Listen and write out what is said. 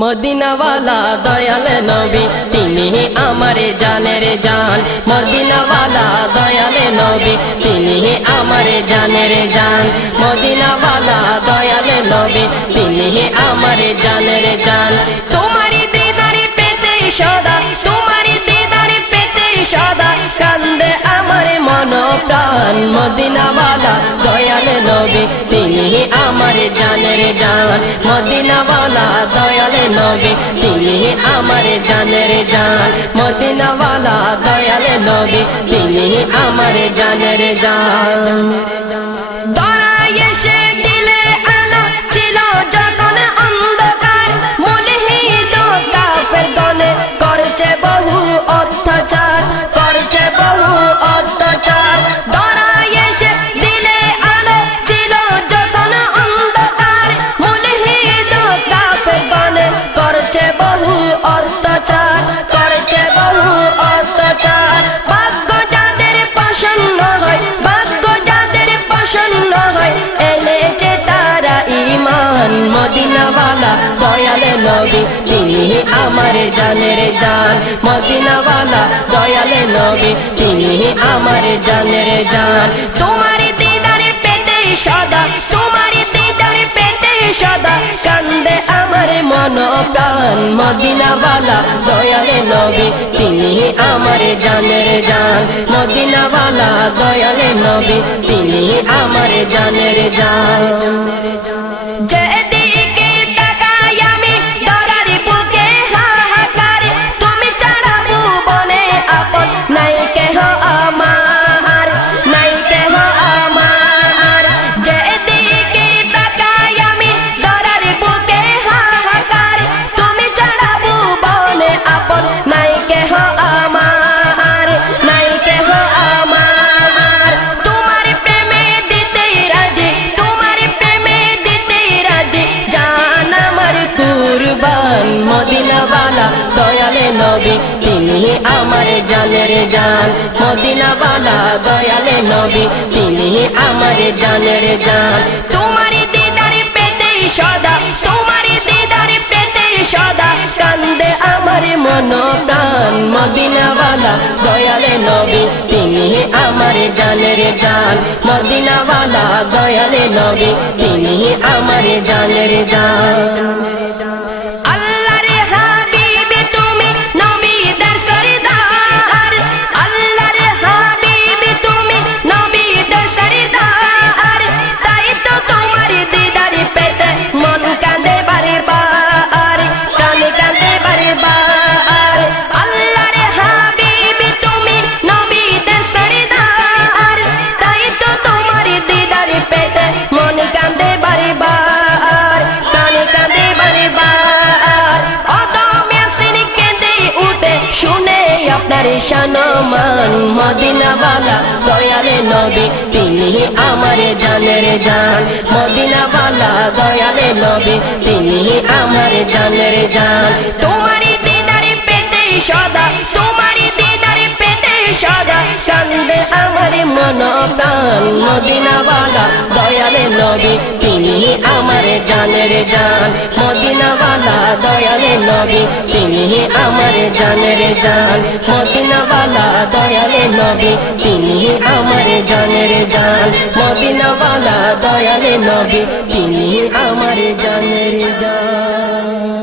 মদিনাওয়ালা দয়াল নবী, তিনি আমার জানের জান। মদিনাওয়ালা দয়াল নবী, তিনি আমার জানের জান। মদিনাওয়ালা দয়াল নবী, তিনি আমার জানের জান। তোমারই প্রাণ মদিনাওয়ালা, দয়াল নবী, তিনি আমার জানের জান। মদিনাওয়ালা, দয়াল নবী, তিনি আমার জানের জান। মদিনাওয়ালা, দয়াল নবী, তিনি আমার জানের জান। বহু অত্যাচার, করছে বহু অত্যাচার। ভাগ্য যাদের হয়, ভাগ্য যাদের হয়, এনেছে তারা ইমান নবী, তিনি আমার জানের জান। মদিনাওয়ালা, দয়াল নবী, তিনি আমার জানের জান। তোমার দিদারে পেতে সদা, তোমার দিদারে পেতে সদা কান্দে প্রাণ মদিনাওয়ালা, দয়ালে নবী, তিনি আমার জানের জান। মদিনাওয়ালা, দয়ালে নবী, তিনি আমার জানের জান। যেদিকে দয়ালে নবী তিনি আমার জানের জান। মদিনাওয়ালা দয়ালে নবী তিনি আমার জানের জান। তোমার দিদারে পেতে সদা তোমার দিদারে পেতে সদা কান্দে আমার মন প্রাণ মদিনাওয়ালা দয়ালে নবী তিনি আমার জানের জান। মদিনাওয়ালা দয়ালে নবী তিনি আমার জানের জান। আপনার সম্মান মদিনাওয়ালা, দয়ালে নবী, তিনি আমার জানের জান। মদিনাওয়ালা, দয়ালে নবী, তিনি আমার জানের জান। তোমারই দিদারে পেতে সদা, তোমারই দিদারে পেতে সদা, কান্দে আমার মন প্রাণ মদিনাওয়ালা, দয়ালে নবী আমার জানের জান, মদিনাওয়ালা দয়ালে নবী। তিনি আমার জানের জান, মদিনাওয়ালা দয়ালে নবী। তিনি আমার জানের জান, মদিনাওয়ালা দয়ালে নবী। তিনি আমার জানের জান।